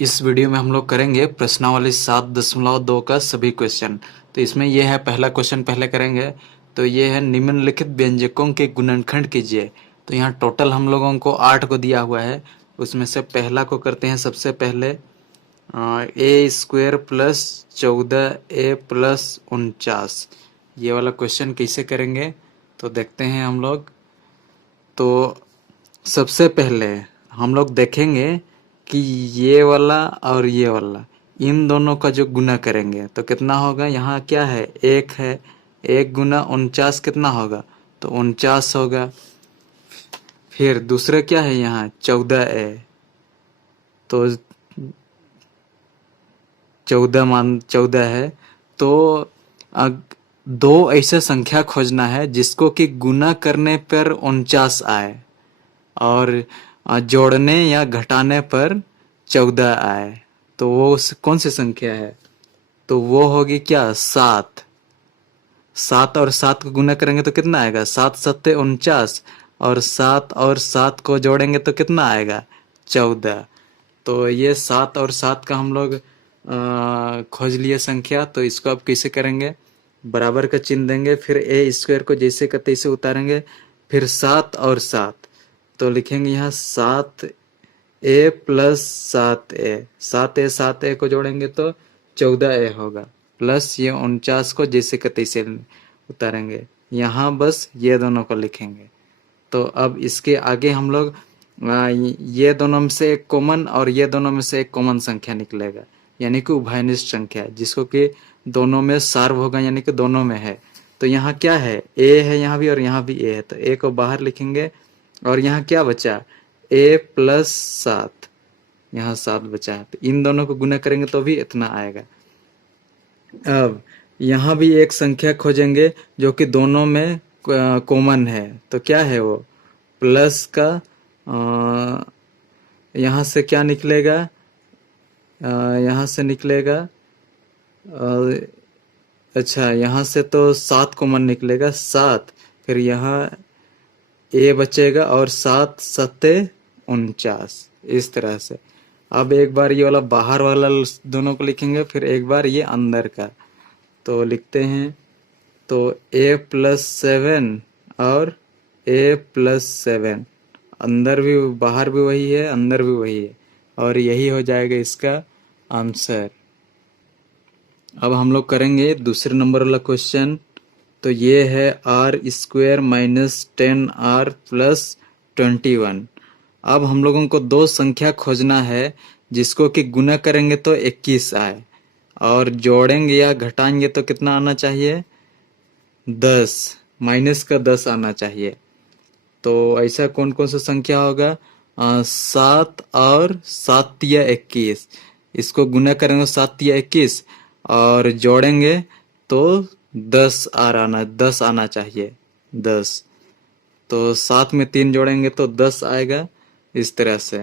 इस वीडियो में हम लोग करेंगे प्रश्नावली 7.2 का सभी क्वेश्चन। तो इसमें यह है पहला क्वेश्चन पहले करेंगे। तो ये है निम्नलिखित व्यंजकों के गुणनखंड कीजिए। तो यहाँ टोटल हम लोगों को 8 को दिया हुआ है। उसमें से पहला को करते हैं सबसे पहले ए स्क्वायर प्लस 14a+49। ये वाला क्वेश्चन कैसे करेंगे तो देखते हैं हम लोग। तो सबसे पहले हम लोग देखेंगे कि ये वाला और ये वाला इन दोनों का जो गुना करेंगे तो कितना होगा। यहाँ क्या है, एक है, 1 × 49 कितना होगा, तो 49 होगा। फिर दूसरा क्या है, यहाँ 14a, तो 14 है। तो दो ऐसा संख्या खोजना है जिसको कि गुना करने पर 49 आए और जोड़ने या घटाने पर 14 आए। तो वो कौन सी संख्या है, तो वो होगी क्या, 7। 7 और 7 को गुना करेंगे तो कितना आएगा, 7 सत्ते 49, और 7 और 7 को जोड़ेंगे तो कितना आएगा, 14। तो ये 7 और 7 का हम लोग खोज लिए संख्या। तो इसको अब कैसे करेंगे, बराबर का चिन्ह देंगे, फिर ए स्क्वायर को जैसे का तैसे उतारेंगे, फिर 7 और 7 तो लिखेंगे यहाँ 7a+7a। 7a को जोड़ेंगे तो 14a होगा, प्लस ये 49 को जैसे का तैसे उतारेंगे, यहाँ बस ये दोनों को लिखेंगे। तो अब इसके आगे हम लोग ये दोनों में से एक कॉमन और ये दोनों में से एक कॉमन संख्या निकलेगा, यानी कि उभयनिष्ठ संख्या, जिसको कि दोनों में सार्व होगा, यानी कि दोनों में है। तो यहाँ क्या है, ए है यहाँ भी और यहाँ भी ए है, तो ए को बाहर लिखेंगे और यहाँ क्या बचा, a+7, यहाँ 7 बचा है। तो इन दोनों को गुना करेंगे तो भी इतना आएगा। अब यहाँ भी एक संख्या खोजेंगे जो कि दोनों में कॉमन है, तो क्या है वो, प्लस का यहाँ से क्या निकलेगा, यहाँ से निकलेगा अच्छा, यहाँ से तो 7 कॉमन निकलेगा, 7, फिर यहाँ ए बचेगा और 7 सत्ते 49, इस तरह से। अब एक बार ये वाला बाहर वाला दोनों को लिखेंगे, फिर एक बार ये अंदर का। तो लिखते हैं, तो a+7 और a+7, अंदर भी बाहर भी वही है, अंदर भी वही है, और यही हो जाएगा इसका आंसर। अब हम लोग करेंगे दूसरे नंबर वाला क्वेश्चन। तो ये है r² - 10r+21। अब हम लोगों को दो संख्या खोजना है जिसको कि गुना करेंगे तो 21 आए और जोड़ेंगे या घटाएंगे तो कितना आना चाहिए, 10, -10 आना चाहिए। तो ऐसा कौन कौन सा संख्या होगा, 7 और 7 तिया 21, इसको गुना करेंगे 7 तिया 21 और जोड़ेंगे तो 10 आना चाहिए, 10। तो 7 में 3 जोड़ेंगे तो 10 आएगा, इस तरह से।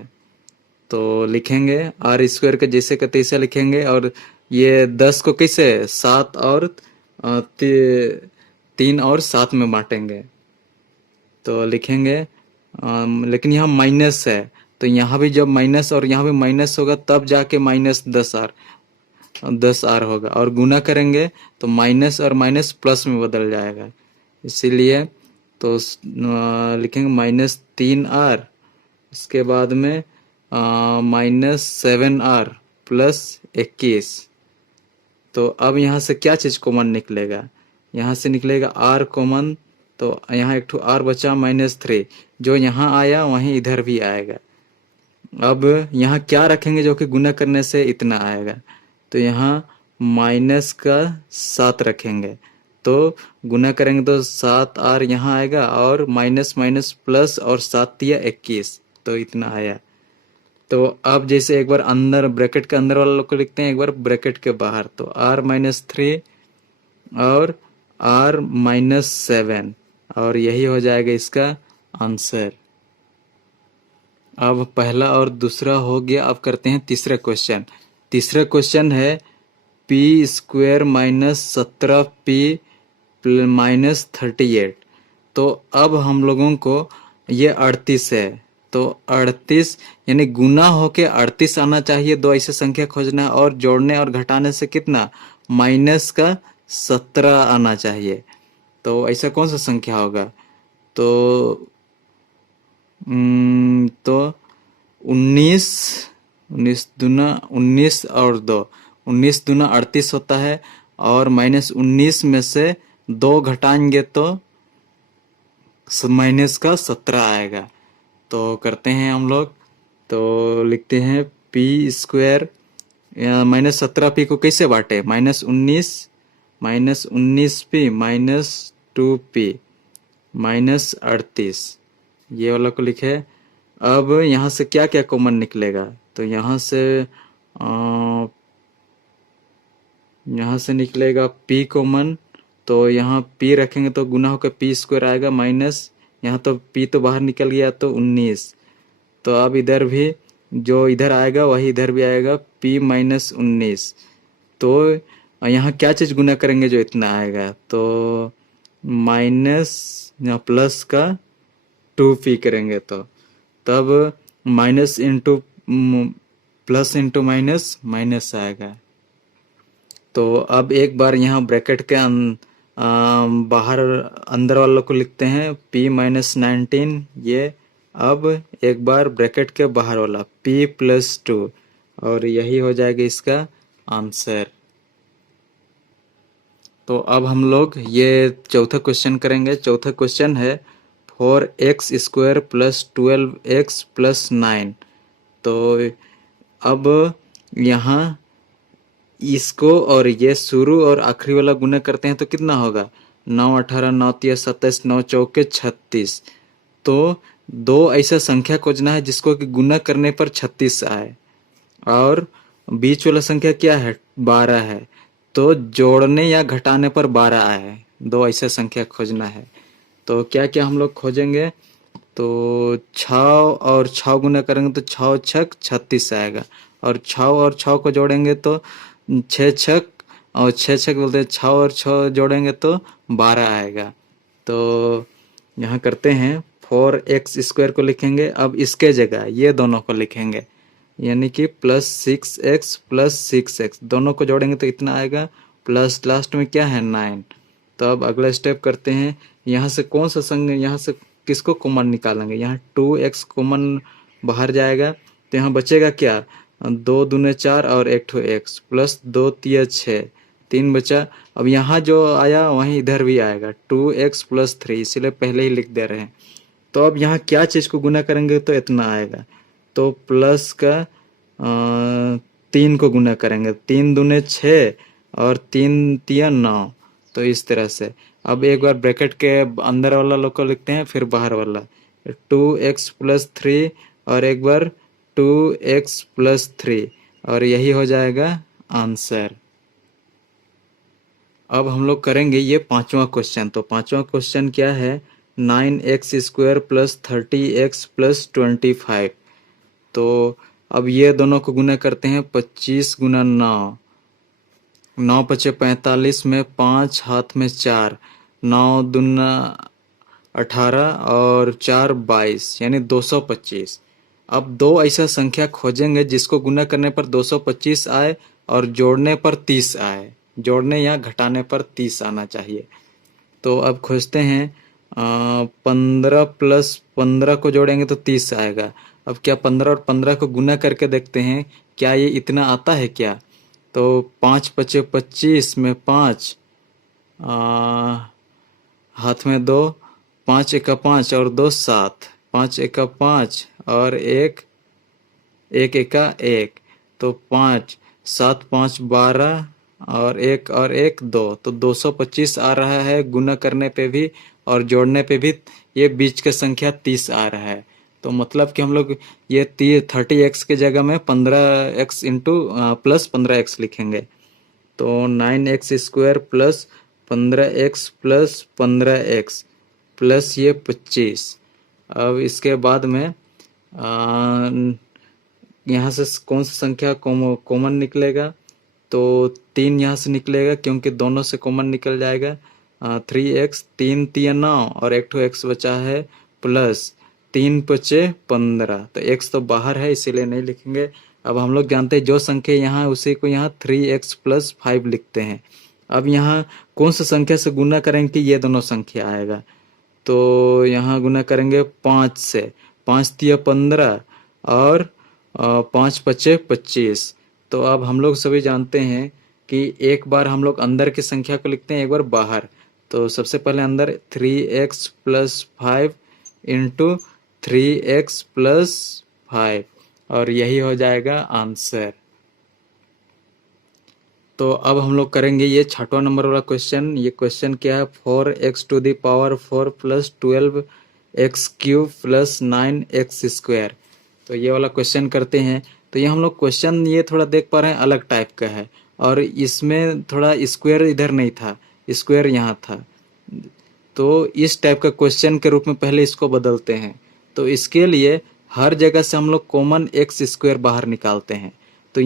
तो लिखेंगे r² का जैसे का तैसे लिखेंगे, और ये 10 को कैसे 7 और 3 और 7 में बांटेंगे तो लिखेंगे लेकिन यहाँ माइनस है, तो यहाँ भी जब माइनस और यहाँ भी माइनस होगा तब जाके -10r होगा, और गुना करेंगे तो माइनस और माइनस प्लस में बदल जाएगा, इसीलिए तो लिखेंगे -3r, इसके बाद में -7r+21। तो अब यहाँ से क्या चीज़ कॉमन निकलेगा, यहाँ से निकलेगा r कॉमन, तो यहाँ एक ठो r बचा -3, जो यहाँ आया वहीं इधर भी आएगा। अब यहाँ क्या रखेंगे जो कि गुना करने से इतना आएगा, तो यहाँ -7 रखेंगे, तो गुना करेंगे तो 7r यहाँ आएगा और माइनस माइनस प्लस और 7 तिया 21, तो इतना आया। तो अब जैसे एक बार अंदर ब्रैकेट के अंदर वाला को लिखते हैं, एक बार ब्रैकेट के बाहर, तो r-3 और r-7, और यही हो जाएगा इसका आंसर। अब पहला और दूसरा हो गया। अब करते हैं तीसरा क्वेश्चन। तीसरा क्वेश्चन है p² - 17p - 38। तो अब हम लोगों को ये 38 है, तो 38 यानी गुना होके 38 आना चाहिए, दो ऐसे संख्या खोजना है, और जोड़ने और घटाने से कितना माइनस का 17 आना चाहिए। तो ऐसा कौन सा संख्या होगा? तो तो 19, 19 दूना 19 और 2, 19 दूना 38 होता है, और -19 में से 2 घटाएंगे तो माइनस का 17 आएगा। तो करते हैं हम लोग, तो लिखते हैं पी स्क्वायर, -17 पी को कैसे बांटे, -19 पी -2 पी -38, ये वाला को लिखे। अब यहाँ से क्या क्या कॉमन निकलेगा? तो यहाँ से निकलेगा p कॉमन, तो यहाँ p रखेंगे तो गुना होकर पी स्क्वायर आएगा, माइनस यहाँ तो p तो बाहर निकल गया तो 19। तो अब इधर भी जो इधर आएगा वही इधर भी आएगा, p -19। तो यहाँ क्या चीज गुना करेंगे जो इतना आएगा? तो माइनस या प्लस का 2p करेंगे, तो तब minus into plus into minus minus आएगा। तो अब एक बार यहाँ ब्रैकेट के बाहर अंदर वालों को लिखते हैं p -19 ये। अब एक बार ब्रैकेट के बाहर वाला p + 2, और यही हो जाएगा इसका आंसर। तो अब हम लोग ये चौथा क्वेश्चन करेंगे। चौथा क्वेश्चन है 4x² + 12x + 9। तो अब यहाँ इसको और ये शुरू और आखिरी वाला गुना करते हैं तो कितना होगा? 9 18 9 3 27 9 चौके 36। तो दो ऐसा संख्या खोजना है जिसको कि गुना करने पर 36 आए, और बीच वाला संख्या क्या है? 12 है, तो जोड़ने या घटाने पर 12 आए। दो ऐसा संख्या खोजना है। तो क्या क्या हम लोग खोजेंगे? तो 6 और 6 गुना करेंगे तो 6 छक 36 आएगा, और 6 और 6 को जोड़ेंगे तो 6 छक, और 6 छक बोलते हैं 6 और 6 जोड़ेंगे तो 12 आएगा। तो यहाँ करते हैं 4x² को लिखेंगे, अब इसके जगह ये दोनों को लिखेंगे, यानी कि +6x + 6x, दोनों को जोड़ेंगे तो इतना आएगा, प्लस लास्ट में क्या है 9। तो अब अगला स्टेप करते हैं, यहाँ से कौन सा संख्या, यहाँ से किसको कॉमन निकालेंगे? यहाँ 2x कॉमन बाहर जाएगा, तो यहाँ बचेगा क्या? 2 दूने 4 और 1 ठो x, प्लस 2 तिया 6, 3 बचा। अब यहाँ जो आया वहीं इधर भी आएगा 2x + 3, इसलिए पहले ही लिख दे रहे हैं। तो अब यहाँ क्या चीज को गुना करेंगे तो इतना आएगा, तो प्लस का 3 को गुना करेंगे, 3 दूने 6 और 3 तिया 9। तो इस तरह से अब एक बार ब्रैकेट के अंदर वाला लोग को लिखते हैं, फिर बाहर वाला 2x + 3, और एक बार 2x + 3, और यही हो जाएगा आंसर। अब हम लोग करेंगे ये पांचवा क्वेश्चन। तो पांचवा क्वेश्चन क्या है? 9x² + 30x + 25। तो अब ये दोनों को गुना करते हैं, 25 × 9, 9 × 5 = 45 में 5 हाथ में 4, 9 दूना 18 और 4 22, यानी 225। अब दो ऐसा संख्या खोजेंगे जिसको गुना करने पर 225 आए और जोड़ने पर 30 आए, जोड़ने या घटाने पर 30 आना चाहिए। तो अब खोजते हैं, 15 + 15 को जोड़ेंगे तो 30 आएगा। अब क्या 15 और 15 को गुना करके देखते हैं, क्या ये इतना आता है क्या? तो 5 × 5 = 25 में 5, हाथ में 2, 5 × 1 = 5 और 2 7, 5 × 1 = 5 और 1 1 × 1, तो 5 7 5 12 और 1 2, तो 225 आ रहा है गुना करने पे भी और जोड़ने पे भी। ये बीच का संख्या 30 आ रहा है। तो मतलब कि हम लोग ये 30x के जगह में 15x इंटू प्लस 15x लिखेंगे। तो 9x² + 15x + 15x प्लस ये 25। अब इसके बाद में यहाँ से कौन सा संख्या कॉमन निकलेगा? तो 3 यहाँ से निकलेगा क्योंकि दोनों से कॉमन निकल जाएगा। 3x, 3 × 3 = 9 और 1 ठो x बचा है प्लस 3 पचे 15। तो x तो बाहर है इसीलिए नहीं लिखेंगे। अब हम लोग जानते हैं जो संख्या यहाँ उसी को यहाँ 3x + 5 लिखते हैं। अब यहाँ कौन सा संख्या से गुना करेंगे कि ये दोनों संख्या आएगा, तो यहाँ गुना करेंगे 5 से, 5 तिया 15 और 5 पचे 25। तो अब हम लोग सभी जानते हैं कि एक बार हम लोग अंदर की संख्या को लिखते हैं, एक बार बाहर। तो सबसे पहले अंदर 3x + 5 इंटू 3x + 5 और यही हो जाएगा आंसर। तो अब हम लोग करेंगे ये 6वां नंबर वाला क्वेश्चन। ये क्वेश्चन क्या है, 4x⁴ + 12x³ + 9x²। तो ये वाला क्वेश्चन करते हैं। तो ये हम लोग क्वेश्चन ये थोड़ा देख पा रहे हैं अलग टाइप का है, और इसमें थोड़ा स्क्वायर इधर नहीं था, स्क्वायर यहाँ था। तो इस टाइप का क्वेश्चन के रूप में पहले इसको बदलते हैं। तो इसके लिए हर जगह से हम लोग कॉमन x² बाहर निकालते हैं। तो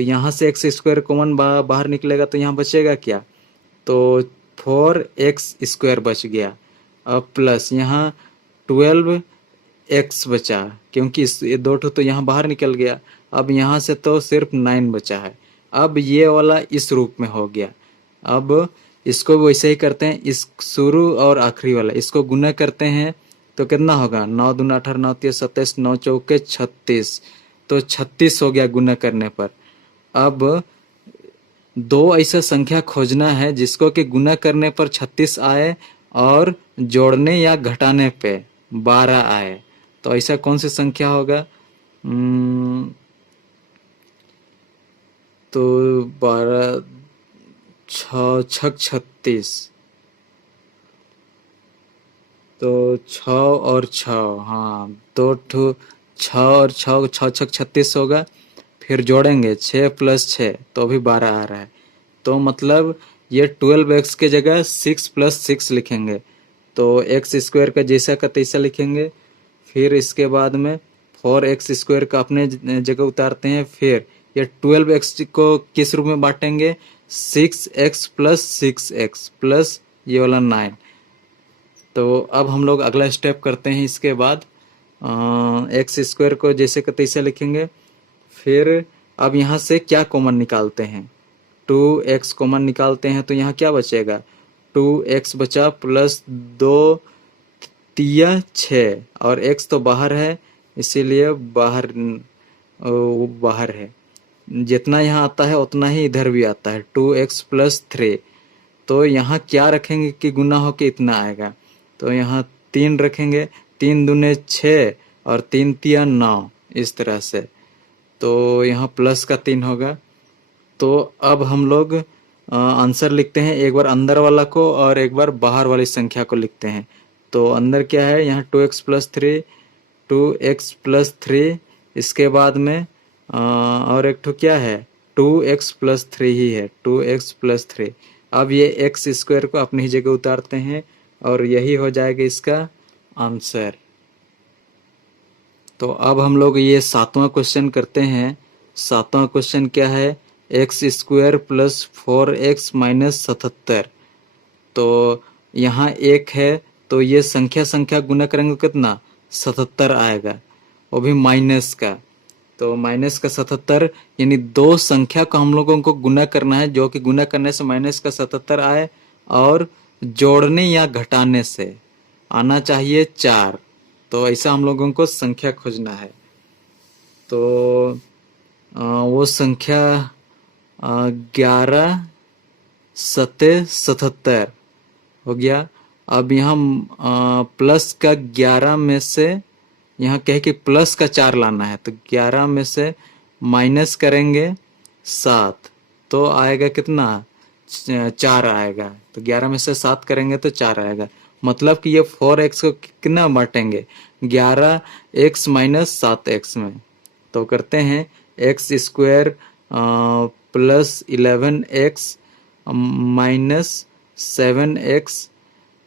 यहाँ से x² कॉमन बाहर निकलेगा, तो यहाँ बचेगा क्या, तो 4x² बच गया। अब प्लस यहाँ 12x बचा, क्योंकि ये 2 तो यहाँ बाहर निकल गया। अब यहाँ से तो सिर्फ 9 बचा है। अब ये वाला इस रूप में हो गया। अब इसको भी वैसे ही करते हैं, इस शुरू और आखिरी वाला इसको गुना करते हैं तो कितना होगा, 9 दूना 18, 9 तिया 27, 9 चौके 36। तो 36 हो गया गुना करने पर। अब दो ऐसा संख्या खोजना है जिसको कि गुना करने पर 36 आए और जोड़ने या घटाने पे 12 आए। तो ऐसा कौन सी संख्या होगा, तो 12 6 36। तो 6 और 6, हाँ 2 6 और 6, 6 6 36 होगा। फिर जोड़ेंगे 6 + 6 तो भी 12 आ रहा है। तो मतलब ये 12x के जगह 6 + 6 लिखेंगे। तो x² का जैसा का तैसा लिखेंगे। फिर इसके बाद में 4x² का अपने जगह उतारते हैं। फिर ये 12x को किस रूप में बांटेंगे, 6x + 6x प्लस ये वाला 9। तो अब हम लोग अगला स्टेप करते हैं। इसके बाद x² को जैसे का तैसा लिखेंगे। फिर अब यहाँ से क्या कॉमन निकालते हैं, 2x कॉमन निकालते हैं। तो यहाँ क्या बचेगा, 2x बचा प्लस 2 तिया 6 और x तो बाहर है इसीलिए बाहर है। जितना यहाँ आता है उतना ही इधर भी आता है, 2x + 3। तो यहाँ क्या रखेंगे कि गुना हो के इतना आएगा, तो यहाँ 3 रखेंगे, 3 दूने 6 और 3 तिया 9 इस तरह से। तो यहाँ प्लस का 3 होगा। तो अब हम लोग आंसर लिखते हैं, एक बार अंदर वाला को और एक बार बाहर वाली संख्या को लिखते हैं। तो अंदर क्या है, यहाँ 2x + 3, 2x + 3, इसके बाद में और एक तो क्या है, 2x + 3 ही है, 2x + 3। अब ये x² को अपनी ही जगह उतारते हैं और यही हो जाएगा इसका आंसर। तो अब हम लोग ये 7वां क्वेश्चन करते हैं। 7वां क्वेश्चन क्या है, x² + 4x - 77। तो यहाँ 1 है तो ये संख्या गुना करेंगे कितना, 77 आएगा, वो भी माइनस का। तो माइनस का 77, यानी दो संख्या को हम लोगों को गुना करना है, जो कि गुना करने से माइनस का 77 आए और जोड़ने या घटाने से आना चाहिए 4। तो ऐसा हम लोगों को संख्या खोजना है। तो वो संख्या 11 सत्ते 77 हो गया। अब यहाँ प्लस का 11 में से, यहाँ कहे कि प्लस का 4 लाना है, तो 11 में से माइनस करेंगे 7 तो आएगा कितना, 4 आएगा। तो 11 में से 7 करेंगे तो 4 आएगा। मतलब कि ये 4x को कितना बांटेंगे, 11x - 7x में। तो करते हैं x² + 11x - 7x,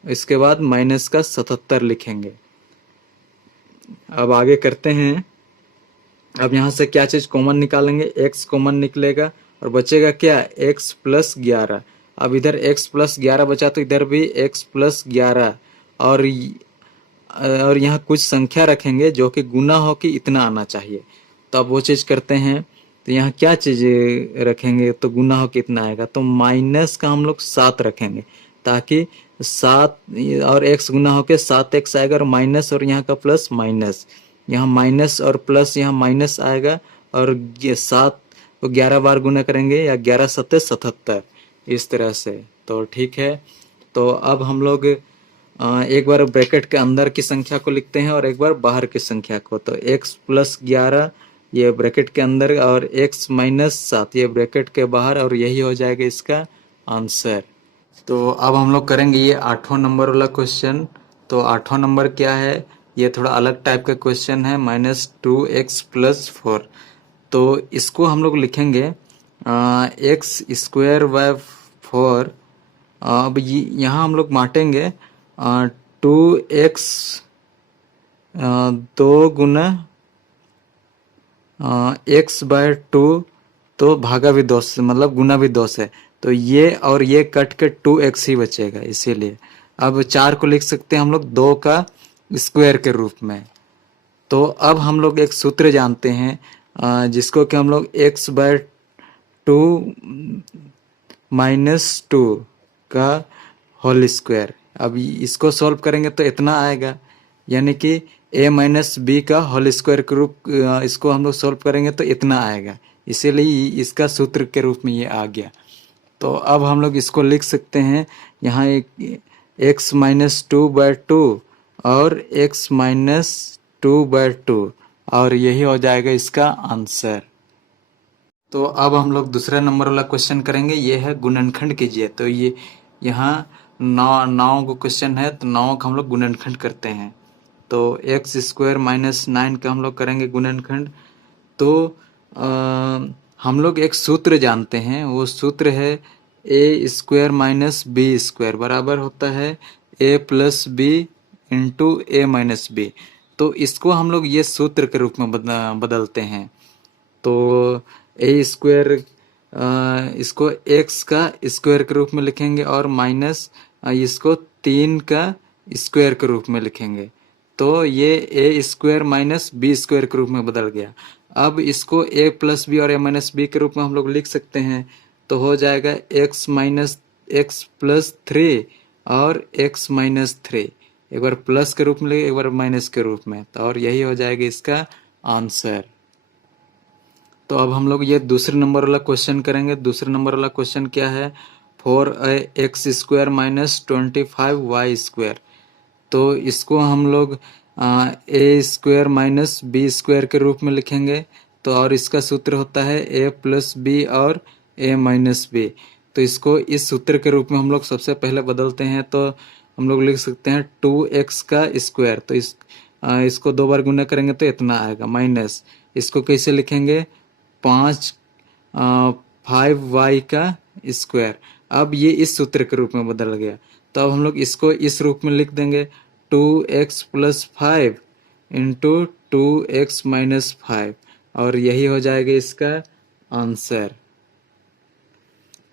इसके बाद माइनस का 77 लिखेंगे। अब आगे करते हैं। अब यहाँ से क्या चीज कॉमन निकालेंगे, x कॉमन निकलेगा और बचेगा क्या, x + 11। अब इधर x + 11 बचा तो इधर भी x + 11 और और यहाँ कुछ संख्या रखेंगे जो कि गुना हो कि इतना आना चाहिए। तो अब वो चीज़ करते हैं। तो यहाँ क्या चीज़ रखेंगे तो गुना हो कि इतना आएगा, तो माइनस का हम लोग 7 रखेंगे, ताकि 7 और x गुना होके 7x आएगा, और माइनस और यहाँ का प्लस माइनस, यहाँ माइनस और प्लस यहाँ माइनस आएगा, और ये 7 को 11 बार गुना करेंगे, या 11 सत्ते 77, इस तरह से। तो ठीक है, तो अब हम लोग एक बार ब्रैकेट के अंदर की संख्या को लिखते हैं और एक बार बाहर की संख्या को। तो x प्लस 11 ये ब्रैकेट के अंदर, और x माइनस 7 ये ब्रैकेट के बाहर, और यही हो जाएगा इसका आंसर। तो अब हम लोग करेंगे ये 8वां नंबर वाला क्वेश्चन। तो 8वां नंबर क्या है, ये थोड़ा अलग टाइप का क्वेश्चन है, -2x + 4। तो इसको हम लोग लिखेंगे एक्स स्क्वायर बाय 4। अब यहाँ हम लोग बांटेंगे 2x 2 गुना x/2, तो भागा भी 2 से, मतलब गुना भी 2 से, तो ये और ये कट के 2x ही बचेगा, इसीलिए। अब 4 को लिख सकते हैं हम लोग 2 का स्क्वायर के रूप में। तो अब हम लोग एक सूत्र जानते हैं जिसको कि हम लोग x/2 -2 का होल स्क्वायर। अब इसको सॉल्व करेंगे तो इतना आएगा, यानी कि a - b का होल स्क्वायर के रूप, इसको हम लोग सॉल्व करेंगे तो इतना आएगा, इसीलिए इसका सूत्र के रूप में ये आ गया। तो अब हम लोग इसको लिख सकते हैं, यहाँ एक x - 2/2 और x - 2/2, और यही हो जाएगा इसका आंसर। तो अब हम लोग दूसरा नंबर वाला क्वेश्चन करेंगे, ये है गुणनखंड कीजिए। तो ये यहाँ 9 को क्वेश्चन है, तो 9 का हम लोग गुणनखंड करते हैं। तो x² - 9 का हम लोग करेंगे गुणनखंड। तो हम लोग एक सूत्र जानते हैं, वो सूत्र है a² - b² बराबर होता है a + b × a - b। तो इसको हम लोग ये सूत्र के रूप में बदलते हैं। तो a², इसको x का स्क्वायर के रूप में लिखेंगे, और माइनस इसको 3 का स्क्वायर के रूप में लिखेंगे। तो ये a² - b² के रूप में बदल गया। अब इसको a + b और a - b के रूप में हम लोग लिख सकते हैं। तो हो जाएगा x - x + 3 और x - 3, एक बार प्लस के रूप में लिखे, एक बार माइनस के रूप में, तो और यही हो जाएगा इसका आंसर। तो अब हम लोग ये दूसरे नंबर वाला क्वेश्चन करेंगे। दूसरे नंबर वाला क्वेश्चन क्या है, 4x² - 25y²। तो इसको हम लोग a² - b² के रूप में लिखेंगे। तो और इसका सूत्र होता है a + b और a - b। तो इसको इस सूत्र के रूप में हम लोग सबसे पहले बदलते हैं। तो हम लोग लिख सकते हैं 2x का स्क्वायर। तो इसको 2 बार गुना करेंगे तो इतना आएगा, माइनस इसको कैसे लिखेंगे, 5y का स्क्वायर। अब ये इस सूत्र के रूप में बदल गया। तो अब हम लोग इसको इस रूप में लिख देंगे 2x + 5 × 2x - 5, और यही हो जाएगा इसका आंसर।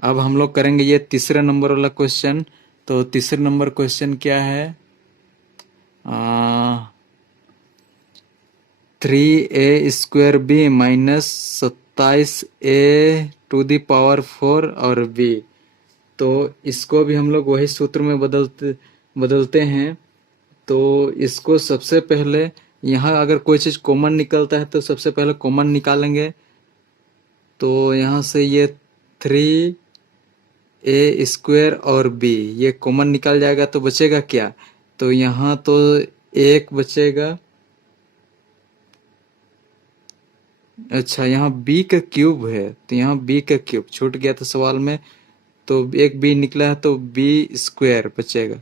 अब हम लोग करेंगे ये तीसरा नंबर वाला क्वेश्चन। तो तीसरा नंबर क्वेश्चन क्या है, 3a² b - 27a⁴ और b। तो इसको भी हम लोग वही सूत्र में बदलते हैं। तो इसको सबसे पहले, यहाँ अगर कोई चीज़ कॉमन निकलता है तो सबसे पहले कॉमन निकालेंगे। तो यहाँ से ये 3a² और b ये कॉमन निकल जाएगा, तो बचेगा क्या, तो यहाँ तो 1 बचेगा। अच्छा, यहाँ b का क्यूब है, तो यहाँ b का क्यूब छूट गया था सवाल में, तो एक b निकला है, तो b² बचेगा।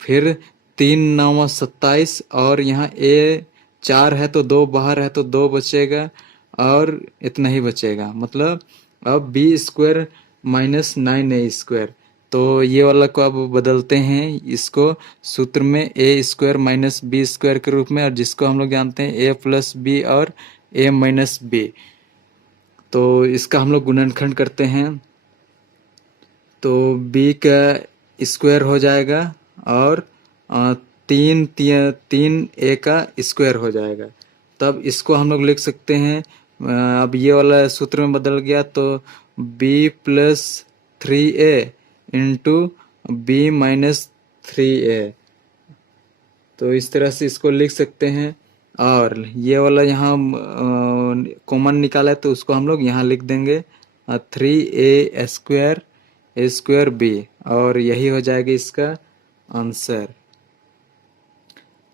फिर 3 × 9 = 27, और यहाँ a 4 है तो 2 बाहर है, तो 2 बचेगा, और इतना ही बचेगा। मतलब अब b² - 9a²। तो ये वाला को अब बदलते हैं इसको सूत्र में a² - b² के रूप में, और जिसको हम लोग जानते हैं a + b और a - b। तो इसका हम लोग गुणनखंड करते हैं। तो b का स्क्वायर हो जाएगा, और तीन ए का स्क्वायर हो जाएगा। तब इसको हम लोग लिख सकते हैं, अब ये वाला सूत्र में बदल गया तो b plus 3a into b minus 3a। तो इस तरह से इसको लिख सकते हैं। और ये वाला यहाँ कॉमन निकाला है तो उसको हम लोग यहाँ लिख देंगे 3a b, और यही हो जाएगा इसका आंसर।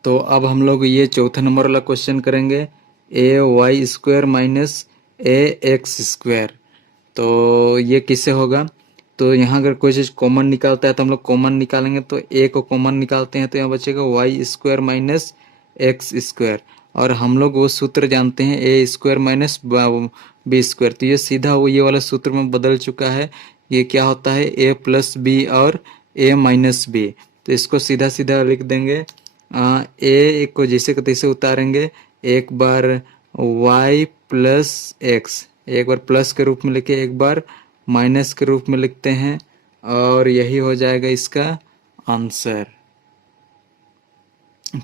तो अब हम लोग ये चौथे नंबर वाला क्वेश्चन करेंगे, ay² माइनस ax²। तो ये किससे होगा? तो यहाँ अगर कोई चीज़ कॉमन निकालता है तो हम लोग कॉमन निकालेंगे, तो a को कॉमन निकालते हैं तो यहाँ बचेगा y² माइनस x²। और हम लोग वो सूत्र जानते हैं a² माइनस b²। तो ये सीधा वो ये वाला सूत्र में बदल चुका है। ये क्या होता है? a प्लस बी और a माइनस बी। तो इसको सीधा सीधा लिख देंगे, a को जैसे को तैसे उतारेंगे, एक बार y प्लस एक्स, एक बार प्लस के रूप में लिखे, एक बार माइनस के रूप में लिखते हैं, और यही हो जाएगा इसका आंसर।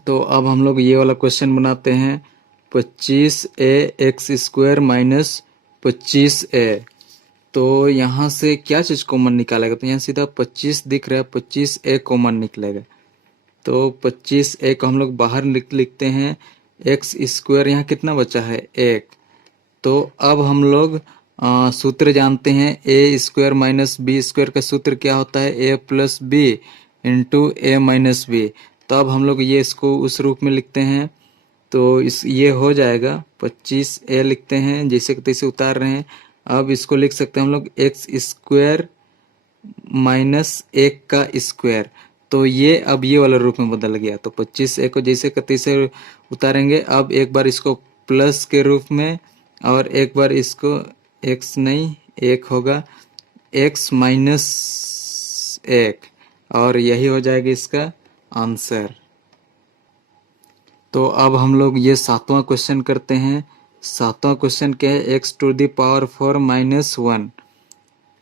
तो अब हम लोग ये वाला क्वेश्चन बनाते हैं, 25a² माइनस 25a। तो यहाँ से क्या चीज़ कॉमन निकालेगा? तो यहाँ सीधा 25 दिख रहा है, 25a कॉमन निकलेगा। तो 25a को हम लोग बाहर लिखते हैं, x² यहाँ कितना बचा है? 1। तो अब हम लोग सूत्र जानते हैं, a² माइनस b² का सूत्र क्या होता है? a plus b into a minus b. तो अब हम लोग ये इसको उस रूप में लिखते हैं, तो ये हो जाएगा 25a लिखते हैं, जैसे कि तैसे उतार रहे हैं। अब इसको लिख सकते हैं हम लोग x² माइनस 1 का स्क्वायर। तो ये अब ये वाला रूप में बदल गया। तो 25a को जैसे का तैसे उतारेंगे। अब एक बार इसको प्लस के रूप में, और एक बार इसको x नहीं 1 होगा, x माइनस 1, और यही हो जाएगा इसका आंसर। तो अब हम लोग ये 7वां क्वेश्चन करते हैं। 7वां क्वेश्चन क्या है? x⁴ minus 1।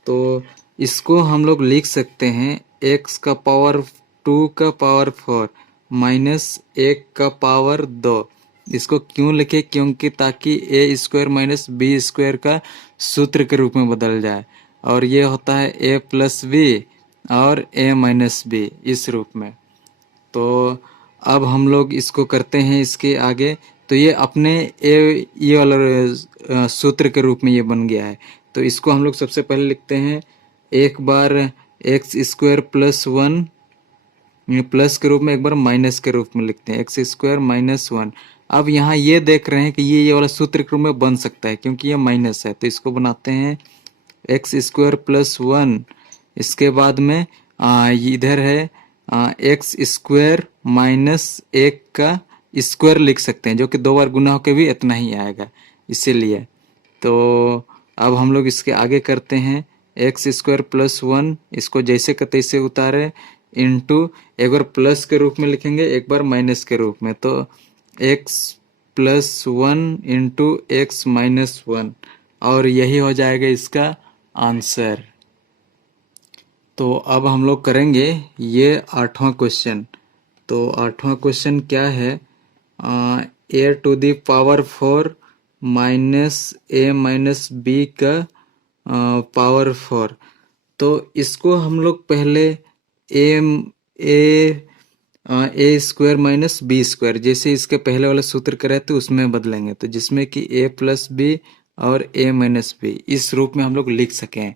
तो इसको हम लोग लिख सकते हैं x का पावर 2 का पावर 4 माइनस 1 का पावर 2। इसको क्यों लिखे? क्योंकि ताकि a² माइनस b² का सूत्र के रूप में बदल जाए, और ये होता है a प्लस बी और a माइनस बी, इस रूप में। तो अब हम लोग इसको करते हैं इसके आगे। तो ये अपने ये वाला सूत्र के रूप में ये बन गया है। तो इसको हम लोग सबसे पहले लिखते हैं, एक बार x² प्लस 1 प्लस के रूप में, एक बार माइनस के रूप में लिखते हैं, x² माइनस 1। अब यहाँ ये देख रहे हैं कि ये वाला सूत्र के रूप में बन सकता है क्योंकि ये माइनस है। तो इसको बनाते हैं x² प्लस 1। इसके बाद में इधर है x² माइनस 1 का स्क्वायर लिख सकते हैं, जो कि 2 बार गुना होकर भी इतना ही आएगा, इसीलिए। तो अब हम लोग इसके आगे करते हैं, x² प्लस 1, इसको जैसे का तैसे उतारे, इंटू एक बार प्लस के रूप में लिखेंगे, एक बार माइनस के रूप में। तो x plus 1 into x minus 1, और यही हो जाएगा इसका आंसर। तो अब हम लोग करेंगे ये 8वां क्वेश्चन। तो 8वां क्वेश्चन क्या है? a⁴ minus a minus b का पावर 4। तो इसको हम लोग पहले a² माइनस b², जैसे इसके पहले वाला सूत्र करे थे उसमें बदलेंगे, तो जिसमें कि a प्लस बी और a माइनस बी इस रूप में हम लोग लिख सकें।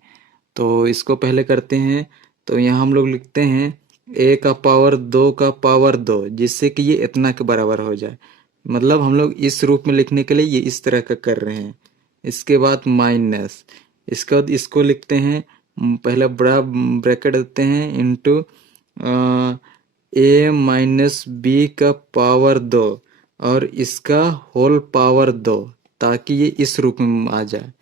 तो इसको पहले करते हैं। तो यहाँ हम लोग लिखते हैं a का पावर 2 का पावर 2, जिससे कि ये इतना के बराबर हो जाए। मतलब हम लोग इस रूप में लिखने के लिए ये इस तरह का कर रहे हैं। इसके बाद माइनस, इसके बाद इसको लिखते हैं, पहले बड़ा ब्रैकेट देते हैं, इंटू a माइनस बी का पावर 2 और इसका होल पावर 2, ताकि ये इस रूप में आ जाए।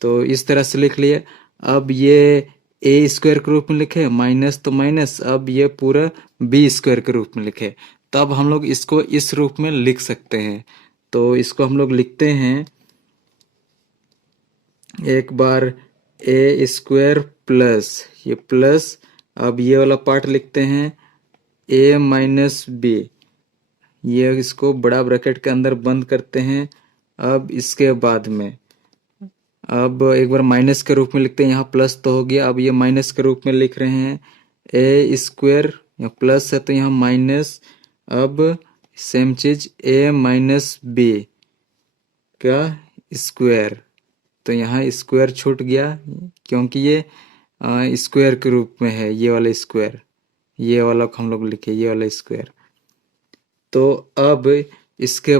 तो इस तरह से लिख लिए। अब ये a² के रूप में लिखे, माइनस तो माइनस, अब ये पूरा b² के रूप में लिखे। तब हम लोग इसको इस रूप में लिख सकते हैं। तो इसको हम लोग लिखते हैं, एक बार a² प्लस ये प्लस, अब ये वाला पार्ट लिखते हैं ए माइनस बी, ये इसको बड़ा ब्रैकेट के अंदर बंद करते हैं। अब इसके बाद में अब एक बार माइनस के रूप में लिखते हैं, यहाँ प्लस तो हो गया, अब ये माइनस के रूप में लिख रहे हैं। ए स्क्वायर, यहाँ प्लस है तो यहाँ माइनस। अब सेम चीज ए माइनस बी का स्क्वायर, तो यहाँ स्क्वायर छूट गया क्योंकि ये स्क्वायर के रूप में है, ये वाला स्क्वायर, ये वाला को हम लोग लिखे ये वाला स्क्वायर। तो अब इसके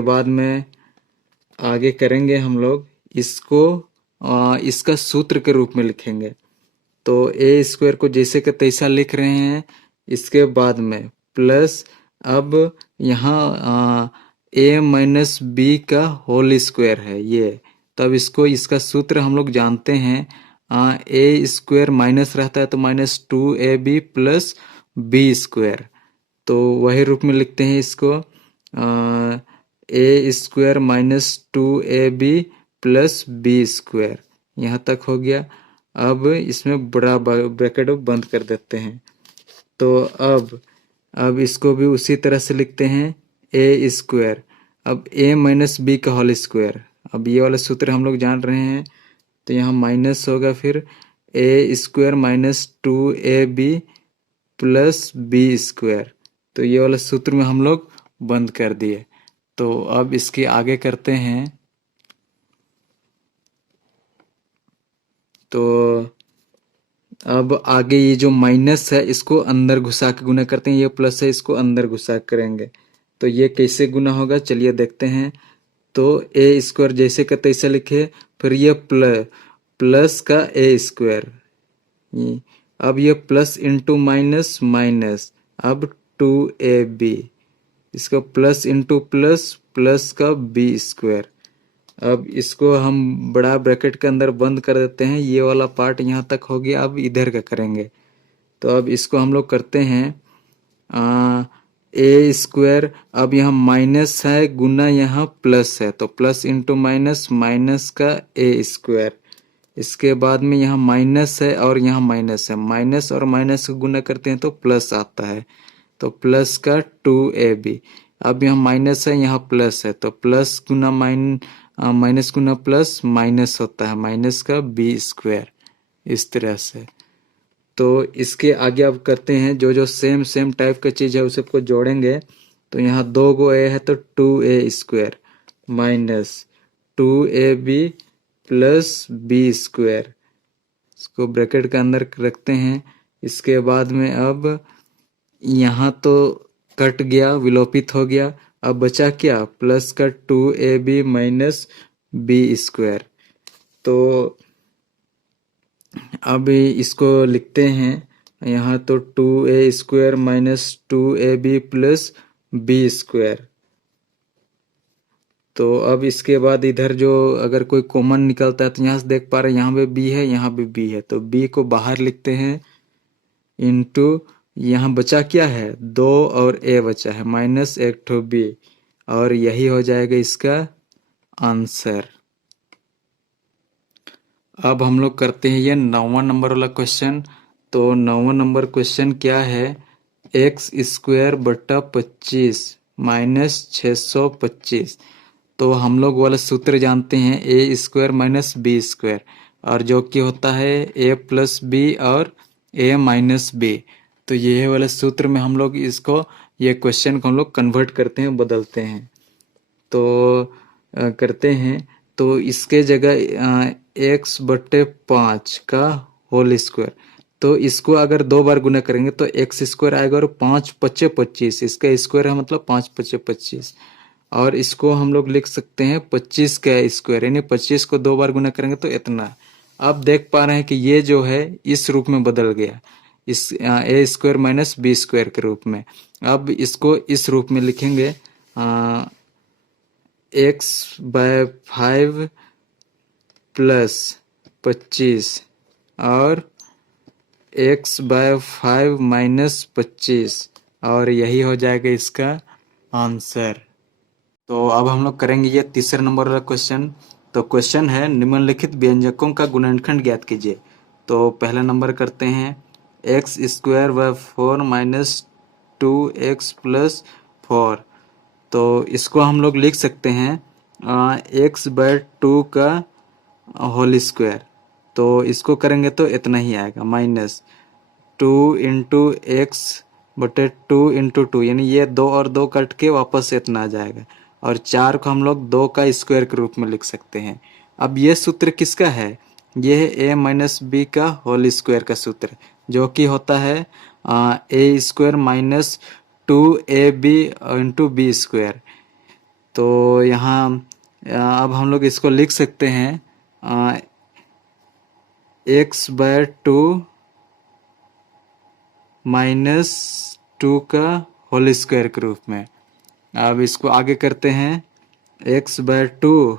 बाद में आगे करेंगे हम लोग इसको इसका सूत्र के रूप में लिखेंगे। तो ए स्क्वायर को जैसे का तैसा लिख रहे हैं, इसके बाद में प्लस, अब यहाँ ए माइनस बी का होल स्क्वायर है ये, तब इसको इसका सूत्र हम लोग जानते हैं। ए स्क्वायर माइनस रहता है तो minus 2ab plus B square, तो वही रूप में लिखते हैं इसको। A square minus 2ab plus B square, यहाँ तक हो गया। अब इसमें बड़ा ब्रैकेट बंद कर देते हैं। तो अब इसको भी उसी तरह से लिखते हैं ए स्क्वायर, अब ए माइनस बी का होल स्क्वायर, अब ये वाला सूत्र हम लोग जान रहे हैं, तो यहाँ माइनस होगा, फिर A square minus 2ab plus B square, तो ये वाला सूत्र में हम लोग बंद कर दिए। तो अब इसके आगे करते हैं। तो अब आगे ये जो माइनस है इसको अंदर घुसा के गुना करते हैं, ये प्लस है इसको अंदर घुसा करेंगे, तो ये कैसे गुना होगा चलिए देखते हैं। तो ए स्क्वायर जैसे का तैसे लिखे, फिर ये प्लस का ए स्क्वायर, अब ये प्लस इंटू माइनस माइनस, अब 2ab, इसका प्लस इंटू प्लस, प्लस का बी स्क्वायर। अब इसको हम बड़ा ब्रैकेट के अंदर बंद कर देते हैं, ये वाला पार्ट यहाँ तक हो गया। अब इधर का करेंगे, तो अब इसको हम लोग करते हैं ए स्क्वायर, अब यहाँ माइनस है गुना यहाँ प्लस है, तो प्लस इंटू माइनस, माइनस का ए स्क्वायर। इसके बाद में यहाँ माइनस है और यहाँ माइनस है, माइनस और माइनस को गुना करते हैं तो प्लस आता है, तो प्लस का 2ab। अब यहाँ माइनस है यहाँ प्लस है, तो प्लस गुना माइनस गुना प्लस माइनस होता है, माइनस का बी स्क्वायर, इस तरह से। तो इसके आगे अब करते हैं जो जो सेम टाइप का चीज है उस सबको जोड़ेंगे। तो यहाँ 2 गो ए है तो 2a square minus 2ab plus B square, इसको ब्रैकेट के अंदर रखते हैं। इसके बाद में अब यहाँ तो कट गया, विलोपित हो गया, अब बचा क्या, प्लस का 2ab माइनस बी स्क्वायर। तो अब इसको लिखते हैं यहाँ, तो 2a square minus 2ab plus B square. तो अब इसके बाद इधर जो अगर कोई कॉमन निकलता है तो यहाँ से देख पा रहे हैं यहाँ पे b है, यहाँ पे b है, तो b को बाहर लिखते हैं इंटू, यहाँ बचा क्या है 2 और a बचा है माइनस 1b, और यही हो जाएगा इसका आंसर। अब हम लोग करते हैं ये 9वां नंबर वाला क्वेश्चन। तो 9वां नंबर क्वेश्चन क्या है, एक्स स्क्वायर बटा 25 माइनस 625। तो हम लोग वाला सूत्र जानते हैं A square minus b square, और जो कि होता है ए प्लस बी और ए माइनस बी। तो ये वाला सूत्र में हम लोग इसको, ये क्वेश्चन को हम लोग कन्वर्ट करते हैं, बदलते हैं। तो करते हैं, तो इसके जगह एक्स बटे 5 का होल स्क्वायर, तो इसको अगर 2 बार गुना करेंगे तो एक्स स्क्वायर आएगा, और 5 पच्चे 25, इसका स्क्वायर है मतलब 5 पच्चे 25, और इसको हम लोग लिख सकते हैं 25 का स्क्वायर, यानी 25 को 2 बार गुना करेंगे तो इतना। अब देख पा रहे हैं कि ये जो है इस रूप में बदल गया, इस ए स्क्वायर माइनस बी स्क्वायर के रूप में। अब इसको इस रूप में लिखेंगे, एक्स बाय 5 प्लस 25 और एक्स बाय 5 माइनस 25, और यही हो जाएगा इसका आंसर। तो अब हम लोग करेंगे ये तीसरे नंबर वाला क्वेश्चन। तो क्वेश्चन है निम्नलिखित व्यंजकों का गुणनखंड ज्ञात कीजिए। तो पहला नंबर करते हैं, x square by 4 minus 2x+4। तो इसको हम लोग लिख सकते हैं x/2 का होल स्क्वायर। तो इसको करेंगे तो इतना ही आएगा, माइनस 2 × x/2 यानी ये 2 और 2 कट के वापस से इतना आ जाएगा। और 4 को हम लोग 2 का स्क्वायर के रूप में लिख सकते हैं। अब ये सूत्र किसका है? ये है a-b का होल स्क्वायर का सूत्र, जो कि होता है a²-2ab/b²। तो यहाँ अब हम लोग इसको लिख सकते हैं x/2 माइनस 2 का होल स्क्वायर के रूप में। अब इसको आगे करते हैं, x/2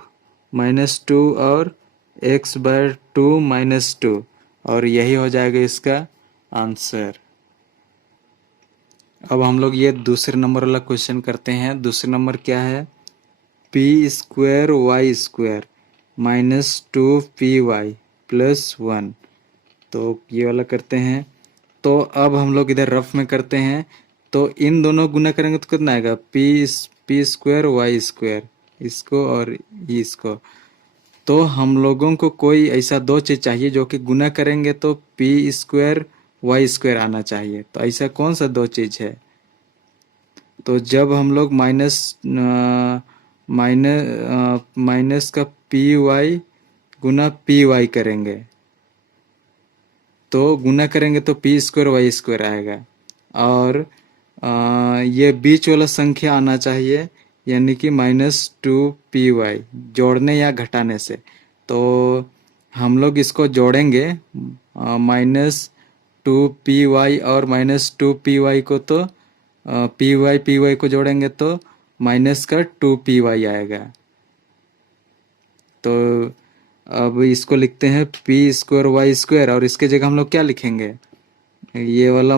-2 और x/2 -2, और यही हो जाएगा इसका आंसर। अब हम लोग ये दूसरे नंबर वाला क्वेश्चन करते हैं। दूसरे नंबर क्या है? p²y² -2py + 1। तो ये वाला करते हैं। तो अब हम लोग इधर रफ में करते हैं। तो इन दोनों गुना करेंगे तो कितना आएगा? p²y², इसको और इसको। तो हम लोगों को कोई ऐसा दो चीज चाहिए जो कि गुना करेंगे तो p²y² आना चाहिए। तो ऐसा कौन सा दो चीज है? तो जब हम लोग माइनस का py गुना py करेंगे, तो गुना करेंगे तो p²y² आएगा। और ये बीच वाला संख्या आना चाहिए, यानी कि -2py, जोड़ने या घटाने से। तो हम लोग इसको जोड़ेंगे, -2py और -2py को, तो py को जोड़ेंगे तो माइनस का 2py आएगा। तो अब इसको लिखते हैं p²y², और इसके जगह हम लोग क्या लिखेंगे? ये वाला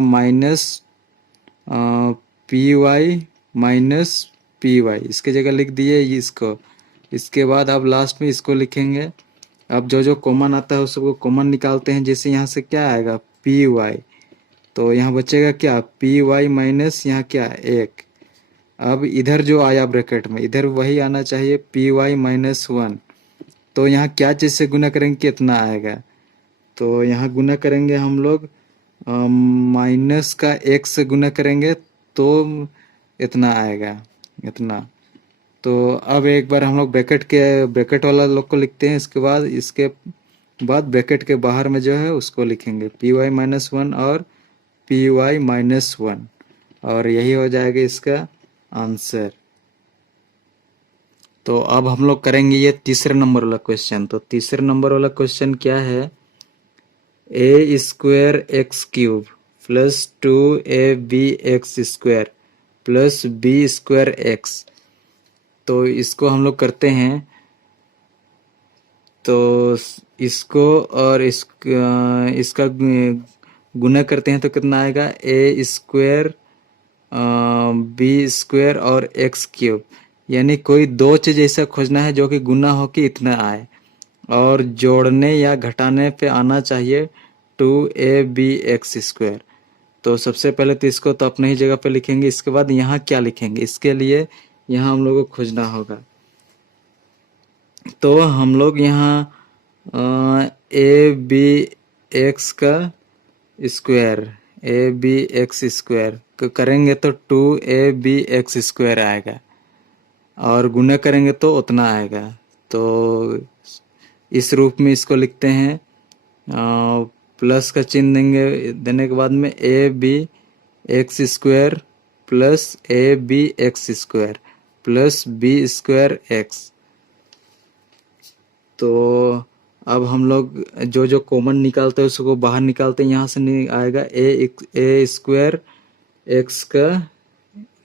-py इसके जगह लिख दिए इसको। इसके बाद अब लास्ट में इसको लिखेंगे। अब जो जो कॉमन आता है उसको कॉमन निकालते हैं। जैसे यहाँ से क्या आएगा? py, तो यहाँ बचेगा क्या? py माइनस यहाँ क्या? 1। अब इधर जो आया ब्रैकेट में, इधर वही आना चाहिए, py -1। तो यहाँ क्या चीज से गुना करेंगे, कितना आएगा? तो यहाँ गुना करेंगे हम लोग माइनस का 1 से गुना करेंगे तो इतना आएगा, इतना। तो अब एक बार हम लोग ब्रैकेट वाला लोग को लिखते हैं। इसके बाद ब्रैकेट के बाहर में जो है उसको लिखेंगे py -1 और py -1, और यही हो जाएगा इसका आंसर। तो अब हम लोग करेंगे ये तीसरे नंबर वाला क्वेश्चन। तो तीसरे नंबर वाला क्वेश्चन क्या है? a²x³ + 2abx² + b²x। तो इसको हम लोग करते हैं। तो इसको और इसका गुना करते हैं तो कितना आएगा? a² b² और x³, यानी कोई दो चीज ऐसा खोजना है जो कि गुना हो कि इतना आए, और जोड़ने या घटाने पे आना चाहिए 2abx²। तो सबसे पहले तो इसको तो अपने ही जगह पे लिखेंगे। इसके बाद यहाँ क्या लिखेंगे? इसके लिए यहाँ हम लोग को खोजना होगा। तो हम लोग यहाँ abx का स्क्वायर, abx² करेंगे तो 2abx² आएगा, और गुना करेंगे तो उतना आएगा। तो इस रूप में इसको लिखते हैं। प्लस का चिन्ह देने के बाद में abx² + abx² + b²x। तो अब हम लोग जो जो कॉमन निकालते हैं उसको बाहर निकालते हैं। यहाँ से नहीं आएगा a² x का,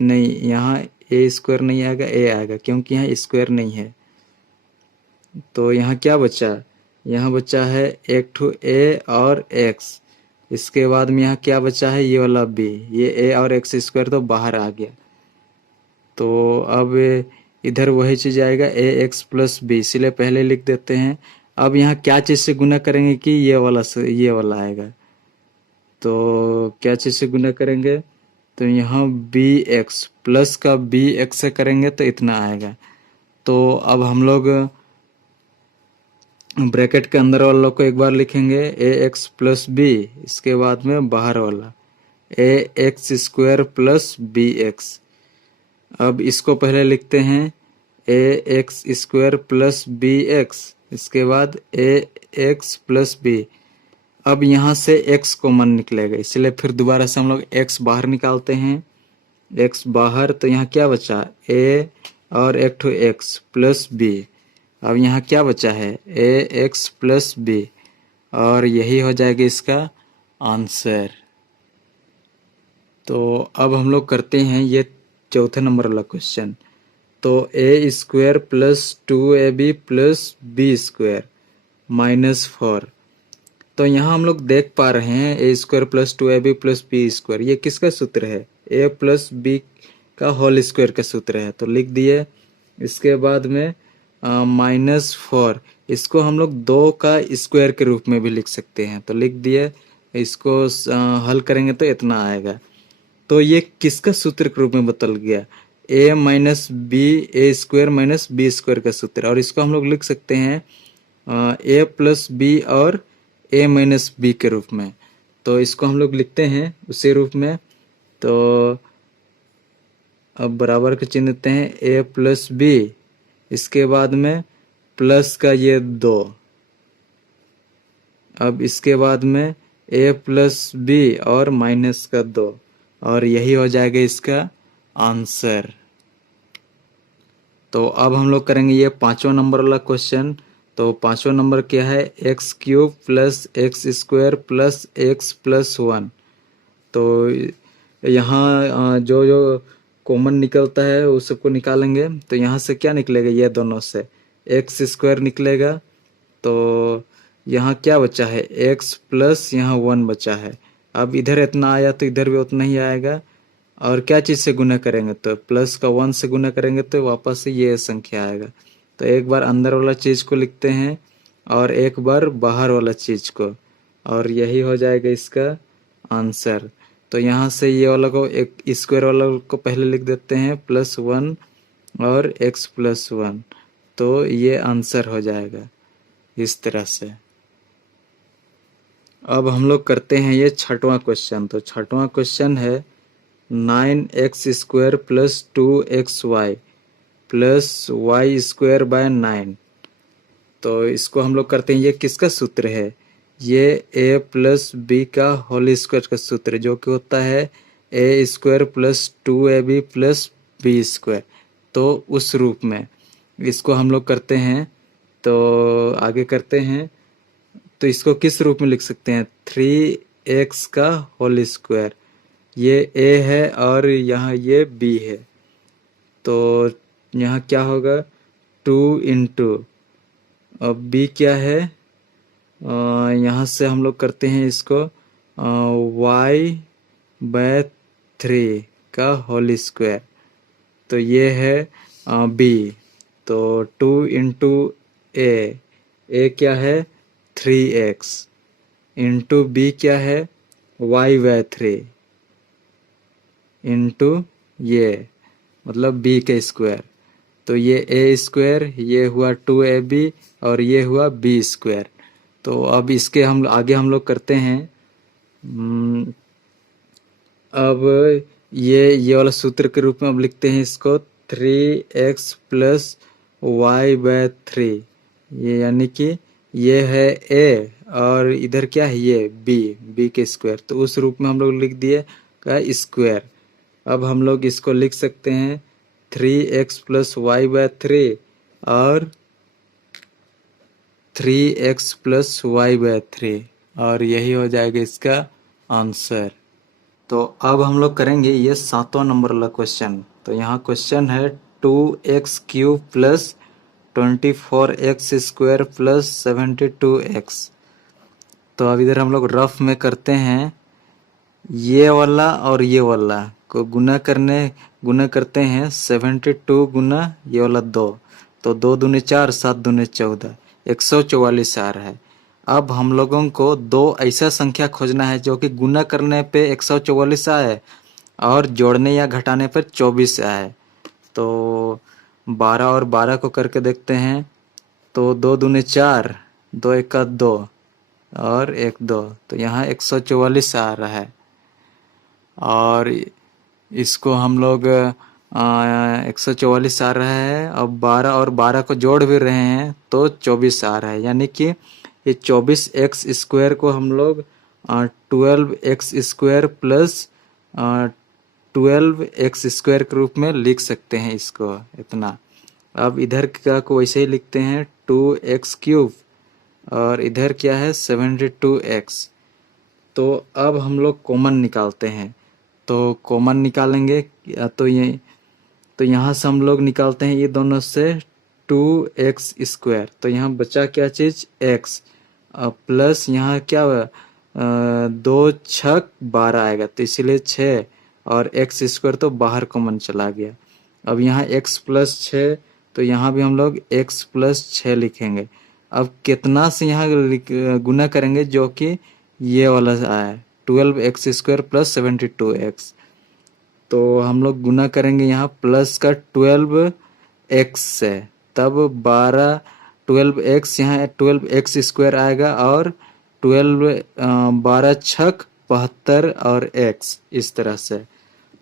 नहीं, यहाँ a² नहीं आएगा, a आएगा, क्योंकि यहाँ स्क्वायर नहीं है। तो यहाँ क्या बचा? यहाँ बचा है एक ठो a और x। इसके बाद में यहाँ क्या बचा है? ये वाला b। ये a और x² तो बाहर आ गया। तो अब इधर वही चीज आएगा ax + b, इसलिए पहले लिख देते हैं। अब यहाँ क्या चीज से गुना करेंगे कि ये वाला आएगा। तो क्या चीज़ से गुना करेंगे, तो यहाँ बी एक्स प्लस का बी एक्स से करेंगे तो इतना आएगा। तो अब हम लोग ब्रैकेट के अंदर वालों को एक बार लिखेंगे ए एक्स प्लस बी, इसके बाद में बाहर वाला A X square plus B X. अब इसको पहले लिखते हैं A X square plus B X, इसके बाद ए एक्स प्लस बी। अब यहाँ से x कॉमन निकलेगा, इसलिए फिर दोबारा से हम लोग x बाहर निकालते हैं, x बाहर, तो यहाँ क्या बचा a और एक ठो x प्लस b। अब यहाँ क्या बचा है ए एक्स प्लस बी, और यही हो जाएगा इसका आंसर। तो अब हम लोग करते हैं ये चौथे नंबर वाला क्वेश्चन। तो A square plus 2ab plus B square -4। तो यहाँ हम लोग देख पा रहे हैं A square plus 2ab plus B square, ये किसका सूत्र है, ए प्लस बी का होल स्क्वायर का सूत्र है, तो लिख दिए। इसके बाद में -4, इसको हम लोग 2 का स्क्वायर के रूप में भी लिख सकते हैं, तो लिख दिए। इसको हल करेंगे तो इतना आएगा। तो ये किसका सूत्र के रूप में बदल गया, ए माइनस बी, ए स्क्वायर माइनस बी स्क्वायर का सूत्र। और इसको हम लोग लिख सकते हैं ए प्लस बी और ए माइनस बी के रूप में। तो इसको हम लोग लिखते हैं उसी रूप में। तो अब बराबर का चिन्ह देते हैं ए प्लस बी, इसके बाद में प्लस का ये 2, अब इसके बाद में ए प्लस बी और माइनस का 2, और यही हो जाएगा इसका आंसर। तो अब हम लोग करेंगे ये 5वां नंबर वाला क्वेश्चन। तो 5वां नंबर क्या है, x cube plus x square plus x plus 1। तो यहाँ जो जो कॉमन निकलता है उस सबको निकालेंगे। तो यहाँ से क्या निकलेगा, ये दोनों से एक्स स्क्वायर निकलेगा। तो यहाँ क्या बचा है, एक्स प्लस यहाँ 1 बचा है। अब इधर इतना आया तो इधर भी उतना ही आएगा। और क्या चीज़ से गुना करेंगे, तो प्लस का 1 से गुना करेंगे तो वापस से ये संख्या आएगा। तो एक बार अंदर वाला चीज़ को लिखते हैं और एक बार बाहर वाला चीज़ को, और यही हो जाएगा इसका आंसर। तो यहाँ से ये वाला को एक स्क्वायर वाला को पहले लिख देते हैं +1 और x प्लस 1, तो ये आंसर हो जाएगा इस तरह से। अब हम लोग करते हैं ये 6वां क्वेश्चन। तो 6वां क्वेश्चन है 9x square plus 2xy plus y square by 9। तो इसको हम लोग करते हैं, ये किसका सूत्र है, ये a प्लस बी का होल स्क्वायर का सूत्र, जो कि होता है a square plus 2ab plus B square. तो उस रूप में इसको हम लोग करते हैं। तो आगे करते हैं, तो इसको किस रूप में लिख सकते हैं, 3x का होल स्क्वायर, ये a है और यहाँ ये b है। तो यहाँ क्या होगा 2 इंटू, अब b क्या है, यहाँ से हम लोग करते हैं इसको y बाय 3 का होल स्क्वायर, तो ये है b। तो 2 इंटू a क्या है 3x, इंटू b क्या है y बाय 3, इंटू ये मतलब b के स्क्वायर। तो ये a स्क्वायर, ये हुआ 2ab और ये हुआ b स्क्वायर। तो अब इसके हम आगे हम लोग करते हैं। अब ये वाला सूत्र के रूप में अब लिखते हैं इसको 3x प्लस y बाय 3, ये यानी कि ये है a और इधर क्या है ये b के स्क्वायर। तो उस रूप में हम लोग लिख दिए का स्क्वायर। अब हम लोग इसको लिख सकते हैं 3x प्लस y बाय 3 और 3x प्लस y बाय 3, और यही हो जाएगा इसका आंसर। तो अब हम लोग करेंगे ये 7वां नंबर वाला क्वेश्चन। तो यहाँ क्वेश्चन है 2x cube plus 24x square plus 72x। तो अब इधर हम लोग रफ में करते हैं, ये वाला और ये वाला को गुना करते हैं 72 गुना ये वाला 2, तो 2 दूनी 4, 7 दूनी 14, 144 आ रहा है। अब हम लोगों को दो ऐसा संख्या खोजना है जो कि गुना करने पे 144 आए और जोड़ने या घटाने पर 24 आए। तो 12 और 12 को करके देखते हैं। तो 2 दूने 4, 2 एका 2 और 1 2, तो यहाँ 144 आ रहा है। और इसको हम लोग 144 आ रहा है। अब 12 और 12 को जोड़ भी रहे हैं तो 24 आ रहा है, यानी कि ये 24x² को हम लोग 12x² प्लस 12x² के रूप में लिख सकते हैं इसको इतना। अब इधर का को वैसे ही लिखते हैं 2x³ और इधर क्या है 72x। तो अब हम लोग कॉमन निकालते हैं। तो कॉमन निकालेंगे तो यहाँ से हम लोग निकालते हैं ये दोनों से 2x²। तो यहाँ बचा क्या चीज x प्लस यहाँ क्या 2 छक 12 आएगा, तो इसीलिए 6 और x² तो बाहर कॉमन चला गया। अब यहाँ x प्लस 6, तो यहाँ भी हम लोग x प्लस 6 लिखेंगे। अब कितना से यहाँ गुना करेंगे जो कि ये वाला आया 12x² प्लस 72x। तो हम लोग गुना करेंगे यहाँ प्लस का 12x से, तब 12x यहाँ 12x² आएगा और 12 छक 72 और x इस तरह से।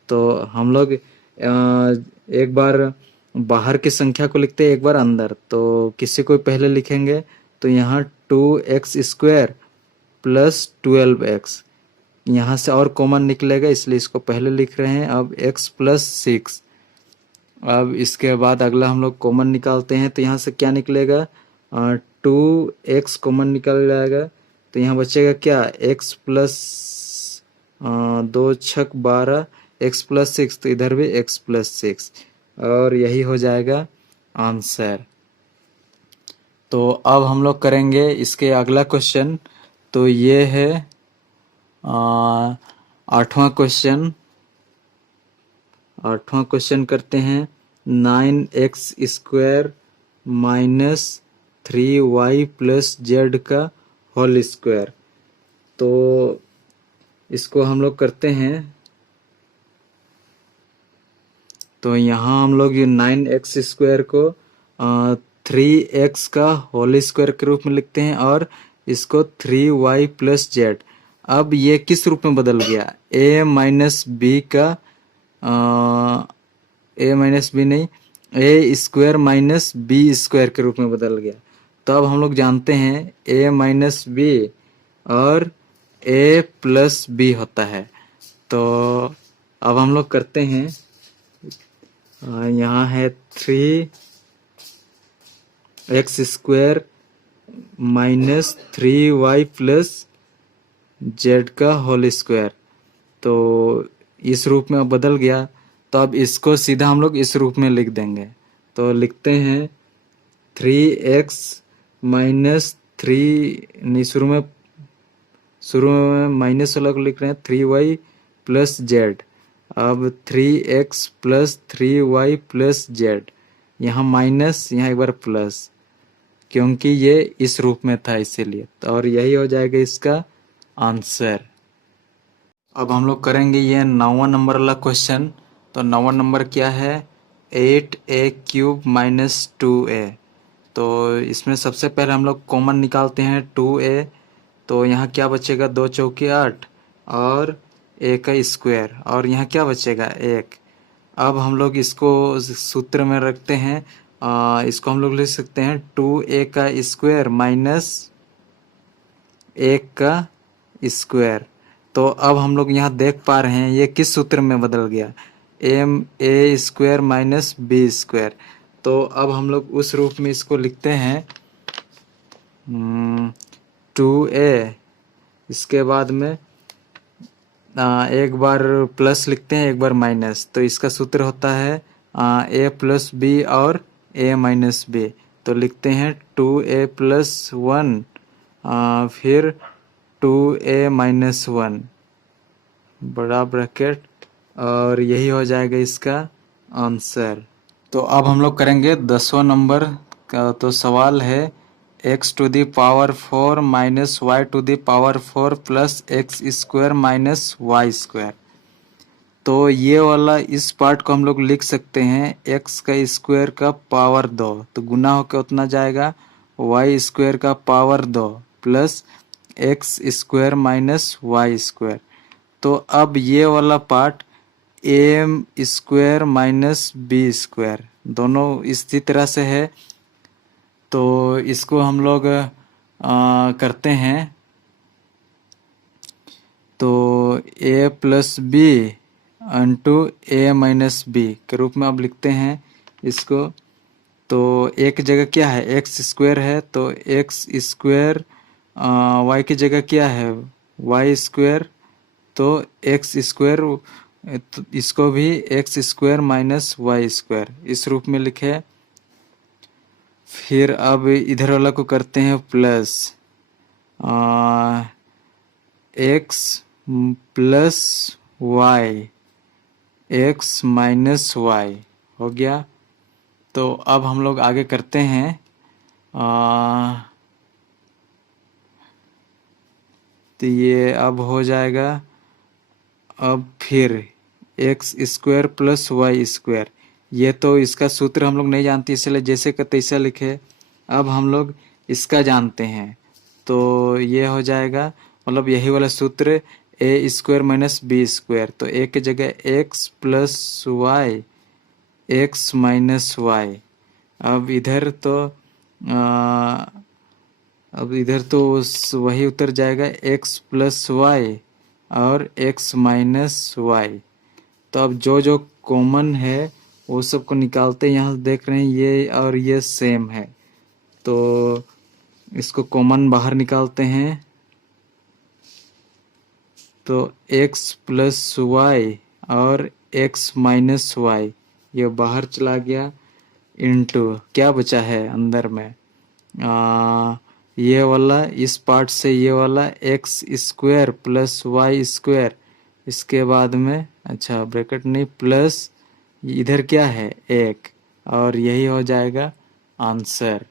तो हम लोग एक बार बाहर की संख्या को लिखते हैं, एक बार अंदर। तो किसी को पहले लिखेंगे तो यहाँ 2x² प्लस 12x, यहाँ से और कॉमन निकलेगा इसलिए इसको पहले लिख रहे हैं। अब x प्लस 6। अब इसके बाद अगला हम लोग कॉमन निकालते हैं, तो यहाँ से क्या निकलेगा 2x कॉमन निकल जाएगा। तो यहाँ बचेगा क्या x प्लस 2 छक 12 x प्लस 6, तो इधर भी x प्लस 6 और यही हो जाएगा आंसर। तो अब हम लोग करेंगे इसके अगला क्वेश्चन। तो ये है 8वां क्वेश्चन। 8वां क्वेश्चन करते हैं 9x² minus 3y plus z का होल स्क्वायर। तो इसको हम लोग करते हैं। तो यहाँ हम लोग ये 9x² को 3x का होल स्क्वायर के रूप में लिखते हैं और इसको 3y प्लस z। अब ये किस रूप में बदल गया a माइनस बी का a माइनस बी नहीं a² माइनस b² के रूप में बदल गया। तो अब हम लोग जानते हैं a माइनस बी और a प्लस बी होता है। तो अब हम लोग करते हैं। यहाँ है 3x² minus 3y plus z का होल स्क्वायर। तो इस रूप में अब बदल गया, तो अब इसको सीधा हम लोग इस रूप में लिख देंगे। तो लिखते हैं 3x माइनस 3 शुरू में माइनस वाला को लिख रहे हैं 3y प्लस z। अब 3x plus 3y plus z, यहाँ माइनस यहाँ एक बार प्लस, क्योंकि ये इस रूप में था इसीलिए। और यही हो जाएगा इसका आंसर। अब हम लोग करेंगे ये 9वां नंबर वाला क्वेश्चन। तो 9वां नंबर क्या है 8a³ माइनस 2a। तो इसमें सबसे पहले हम लोग कॉमन निकालते हैं 2a। तो यहाँ क्या बचेगा 2 चौके 8 और a का स्क्वायर, और यहाँ क्या बचेगा 1। अब हम लोग इसको सूत्र में रखते हैं। इसको हम लोग लिख सकते हैं 2a का स्क्वायर माइनस 1 का स्क्वायर। तो अब हम लोग यहाँ देख पा रहे हैं ये किस सूत्र में बदल गया a² माइनस b²। तो अब हम लोग उस रूप में इसको लिखते हैं 2a, इसके बाद में एक बार प्लस लिखते हैं एक बार माइनस। तो इसका सूत्र होता है a प्लस बी और a माइनस बी। तो लिखते हैं 2a प्लस 1 फिर 2a माइनस 1 बड़ा ब्रैकेट, और यही हो जाएगा इसका आंसर। तो अब हम लोग करेंगे 10वां नंबर का। तो सवाल है x to the power 4 minus y to the power 4 plus x square minus y square. तो ये वाला इस पार्ट को हम लोग लिख सकते हैं एक्स का स्क्वायर का पावर 2, तो गुना होकर उतना जाएगा वाई स्क्वायर का power 2 plus x square minus y square. तो अब ये वाला part m square minus b square दोनों इसी तरह से है। तो इसको हम लोग करते हैं, तो ए प्लस बी इंटू ए माइनस बी के रूप में अब लिखते हैं इसको। तो एक जगह क्या है, एक्स स्क्वायर है, तो एक्स स्क्वायर वाई की जगह क्या है, वाई स्क्वायर, तो एक्स स्क्वायर, तो इसको भी x square minus y square इस रूप में लिखे। फिर अब इधर वाला को करते हैं plus x plus y x minus y हो गया। तो अब हम लोग आगे करते हैं तो ये अब हो जाएगा, अब फिर x square plus y square, ये तो इसका सूत्र हम लोग नहीं जानते इसलिए जैसे का तैसा लिखे। अब हम लोग इसका जानते हैं, तो ये हो जाएगा मतलब यही वाला सूत्र a square minus b square, तो ए की जगह x plus y x minus y. अब इधर तो वही उतर जाएगा एक्स प्लस वाई और एक्स माइनस वाई। तो अब जो जो कॉमन है वो सब को निकालते हैं, यहाँ देख रहे हैं ये और ये सेम है, तो इसको कॉमन बाहर निकालते हैं। तो x प्लस वाई और x माइनस वाई ये बाहर चला गया, इनटू क्या बचा है अंदर में, ये वाला इस पार्ट से ये वाला x square plus y square, इसके बाद में अच्छा ब्रैकेट नहीं प्लस इधर क्या है एक, और यही हो जाएगा आंसर।